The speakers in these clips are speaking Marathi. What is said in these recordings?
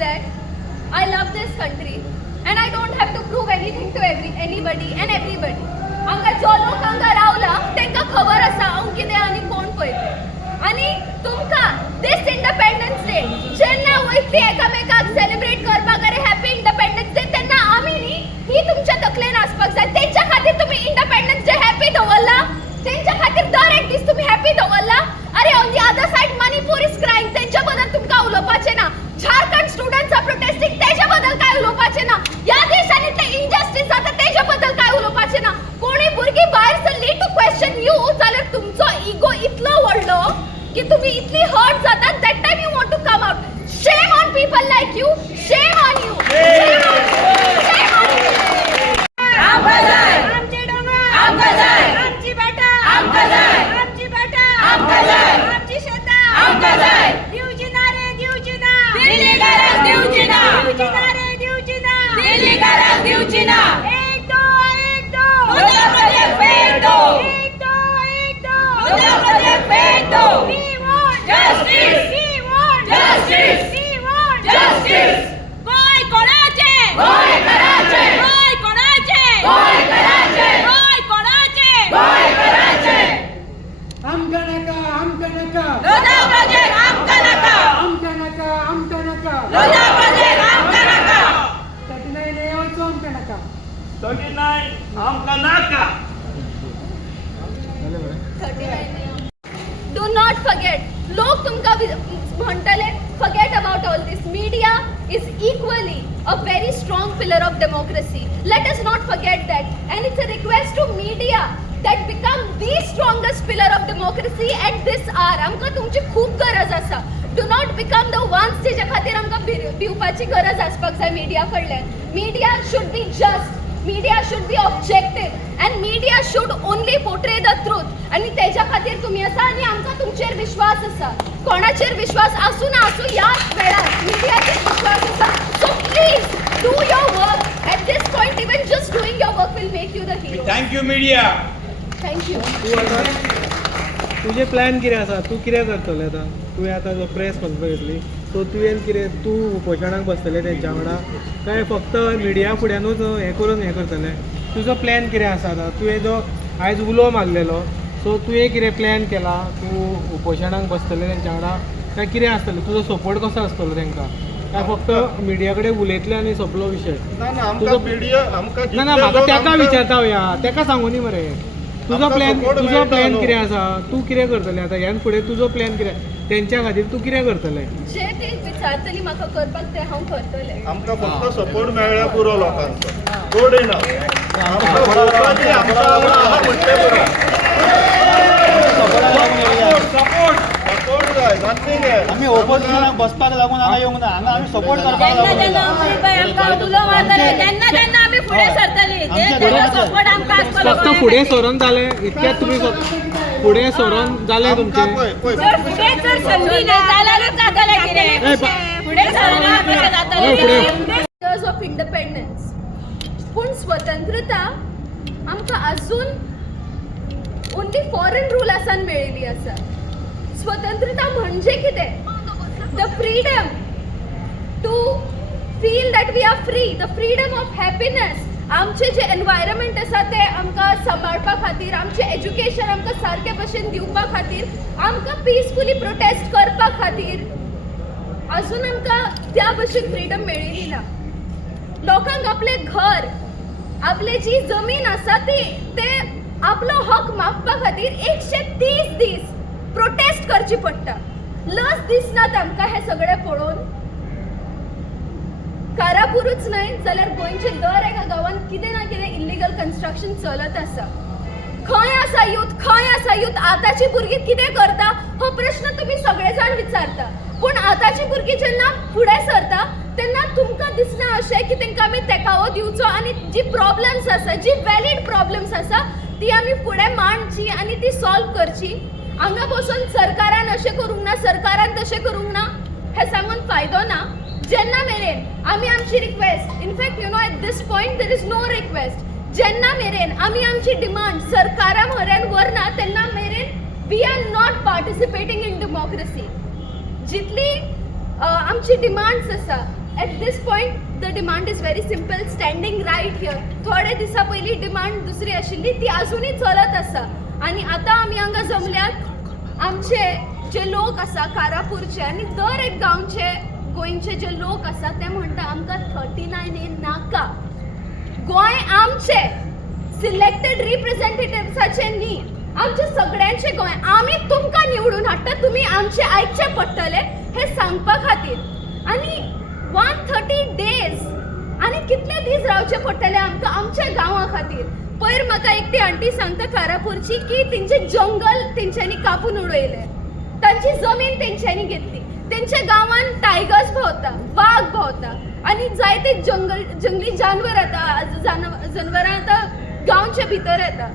that I love this country and I don't have to prove anything to anybody and everybody. आमका जो लोक हांगा रावला तेंका खबर आसा हांव कितें आनी कोण पळयता. आनी तुमकां दिस इंडिपेंडन्स डे जेन्ना वयतली एकामेकाक सेलिब्रेट करपाक अरे हॅपी इंडिपेंडन्स डे तेन्ना आमी न्ही ही तुमच्या तकलेन आसपाक जाय. तेंच्या खातीर तुमी इंडिपेंडन्स डे हॅपी दवरला, तेंच्या खातीर दर एक दीस तुमी हॅपी दवरला. अरे on the other said Manipur is crying, तेंच्या बद्दल तुमकां उलोवपाचें ना. झारखंड स्टुडंट्स आर प्रोटेस्टिंग, तेच्या बद्दल काय उलोवपाचें ना. ह्या देशान इतले इनजस्टीस जाता तेच्या बद्दल काय उलोवपाचें ना. कोणी भुरगीं भायर सरली टू क्वेश्चन यू जाल्यार तुमचो इगो इतलो व्हडलो की तुमी इतली हर्ट जाता. That time you want to come out. Shame on people like you, shame on you, shame on you. आमकां जाय आमचे डोंगर, आमकां जाय आमची बेटा, आमकां जाय आमची बेटा, आमकां जाय आमची शेतां, आमकां जाय. दिवची ना रे दिवची ना, दिल्ली घरात दिवची ना, दिवची ना रे दिवची ना, दिल्ली घरात दिवची ना. एक दो उत्तर प्रदेश फेक दो, एक दो उत्तर प्रदेश फेक दो. We want justice, we want justice, we want justice. गोय कोणाचे, गोय कराचे, गोय कोणाचे, गोय कराचे, गोय कोणाचे, गोय कराचे. आमका नका, आमका नका, लोधा प्रदेश आमका नका, आमका नका, आमका नका, लोधा प्रदेश आमका नका. 39 also आमका नका. 39 आमका नाका. Do not forget. लोक तुमका म्हणटले forget about all this. Media is equally a very strong pillar of democracy. Let us not forget that. And it's a request to media that become the strongest pillar of democracy at this hour. आमका तुमची खूप गरज आसा. Do not become the ones जेच्या खातीर आमका भिवपाची गरज आसपाक जाय media कडल्यान. Media should be just. Media should be objective and media should only portray the truth. आणि त्याच्या खातीर तुम्ही आसा आणि आमका तुमचेर विश्वास आसा. कोणाचेर विश्वास असू ना असू याच वेळार मीडियाचेर विश्वास आसा. So please do your work. At this point even just doing your work will make you the hero. Thank you media. Thank you. तुझे प्लॅन कितें आसा? तूं कितें करतलें आतां? तुवें आतां जो प्रेस कॉन्फरन्स घेतली सो तुवें कितें तूं उपोशणाक बसतलें तेंच्या वांगडा काय फक्त मिडिया फुड्यानूच हें करून हें करतलें? तुजो प्लॅन कितें आसा आतां? तुवें जो आयज उलो मारलेलो सो तुवें कितें प्लॅन केला? तूं उपोशणाक बसतलें तेंच्या वांगडा काय कितें आसतलें? तुजो सपोर्ट कसो आसतलो तेंकां? काय फक्त मिडिया कडेन उलयतलें आनी सोंपलो विशय? तुझो मीडिया आमका ना ना म्हाका तेका विचारता या तेका सांगू न्ही मरे. तुजो प्लॅन कितें आसा? तूं कितें करतलें आतां? ह्यान फुडें तुजो प्लॅन कितें? तेंच्या खातीर तूं कितें करतलें? जे ते विचारतली म्हाका करपाक ते हांव करतलें. आमका फक्त सपोर्ट मेळ्ळ्या पुरो लोकांचो. थोडे ना. सपोर्ट जाय, नथिंग एल्स. आम्ही ओपोजिशनाक बसपाक लागून हांगा येवंक ना. हांगा आम्ही सपोर्ट करपाक फक्त फुडें सरोन जालें इतकेंच तुमी फुडें सरोन जालें तुमचें? Years of independence. पूण स्वतंत्रता आमकां अजून ओन्ली फॉरेन रूल आसान मेळिल्ली आसा. स्वतंत्रता म्हणजे कितें? The freedom to feel that we are free, the freedom of happiness. आमचे जे एनवायरमेंट आसा ते आमकां सांबाळपा खातीर, आमचें एज्युकेशन आमकां सारके भशेन दिवपा खातीर, आमकां पिसफुली प्रोटेस्ट करपा खातीर अजून आमकां त्या भशेन फ्रीडम मेळिल्ली ना. लोकांक आपले घर, आपली जी जमीन आसा ते आपलो हक मागपा खातीर 130 दीस प्रोटेस्ट करची पडटा. लज दिसनात आमकां हे सगळें पळोवन? कारापुरूच न्हय जाल्यार गोंयचे दर एका गांवांत कितें ना कितें इल्लीगल कन्स्ट्रक्शन चलत आसा. खंय आसा यूथ, खंय आसा यूथ? आतांची भुरगीं कितें करता हो प्रश्न तुमी सगळे जाण विचारता. पूण आतांची भुरगीं जेन्ना फुडें सरता तेन्ना तुमकां दिसना अशें की तांकां आमी तेंकावो दिवचो आनी जी प्रॉब्लम्स आसा, जी वॅलीड प्रॉब्लम्स आसा ती आमी फुडें मांडची आनी ती सॉल्व करची. हांगा बसून सरकारान अशें करूंक ना, सरकारान तशें करूंक ना हें सांगून फायदो ना. जेन्ना मेरेन आमी आमची request, in fact you know at this point there is no request, जेन्ना मेरेन आमी आमची डिमांड सरकारा म्हऱ्यान व्हरना तेन्ना मेरेन we are not participating in democracy. जितली आमची डिमांड्स आसा at this point the demand is very simple, standing right here. थोडे दिसा पयलीं डिमांड दुसरी आशिल्ली, ती अजुनूय चलत आसा. आनी आतां आमी हांगा जमल्यात, आमचे जे लोक आसा कारापूरचे आनी दर एक गांवचे गोंयचे जे लोक आसा ते म्हणटा आमकां 39A नाका. गोंय आमचे, सिलेक्टेड रिप्रेझेंटेटिव्हसाचे न्ही, आमचे सगळ्यांचे गोंय. आमी तुमकां निवडून हाडटा, तुमी आमचे आयकचे पडटले हे सांगपा खातीर. आनी 130 days आनी कितले दीस रावचे पडटले आमकां आमच्या गांवा खातीर. पयर म्हाका एक ती आंटी सांगता कारापूरची की तेंचे जंगल तेंच्यांनी कापून उडयले, तांची जमीन तेंच्यांनी घेतली, तेंच्या गांवान टायगर्स भोंवता, वाघ भोंवता आनी जायते जंगली जानवर जनवरां आतां गांवच्या भितर येता.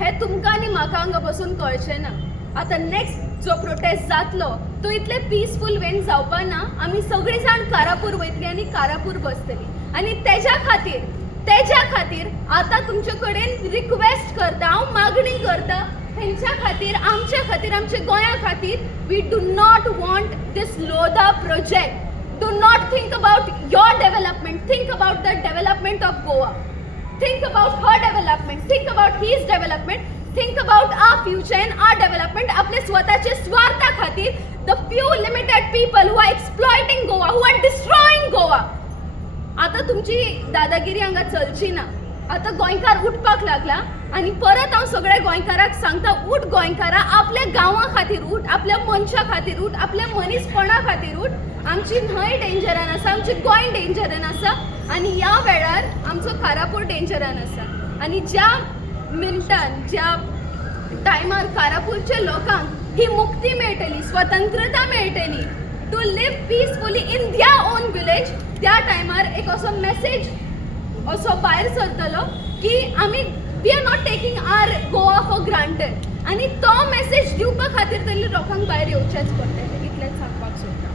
हे तुमकां आनी म्हाका हांगा बसून कळचें ना. आतां नेक्स्ट जो प्रोटेस्ट जातलो तो इतले पिसफूल वेन जावपा ना. आमी सगळीं जाण कारापूर वयतली आनी कारापूर बसतली. आनी तेज्या खातीर आतां तुमचे कडेन रिक्वेस्ट करता, हांव मागणी करता तेंच्या खातीर, आमच्या खातीर, आमच्या गोंया खातीर. We do not want this Lodha project. Do not think about your development, think about the development of Goa. Think about her development, think about his development, think about our future and our development. आपले स्वतःचे स्वार्था खातीर the few limited people who are exploiting Goa, who are destroying Goa. आता तुमची दादागिरी हांगा चलची ना. आता गोंयकार उठपाक लागला आनी परत हांव सगळ्या गोंयकाराक सांगता, उठ गोंयकारा, आपल्या गांवा खातीर उठ, आपल्या मनशा खातीर उठ, आपल्या मनीसपणा खातीर उठ. आमची न्हंय डेंजरान आसा, आमची गोंय डेंजरान आसा आनी ह्या वेळार आमचो कारापूर डेंजरान आसा. आनी ज्या मिनटान, ज्या टायमार कारापूरच्या लोकांक ही मुक्ती मेळटली, स्वतंत्रता मेळटली to live peacefully in their own village, त्या टायमार एक असो मेसेज असो भायर सरतलो की आमी we are not taking our Goa for granted. आनी तो मेसेज दिवपा खातीर तरी लोकांक भायर येवचेच पडटलें. इतलेंच सांगपाक सोदता.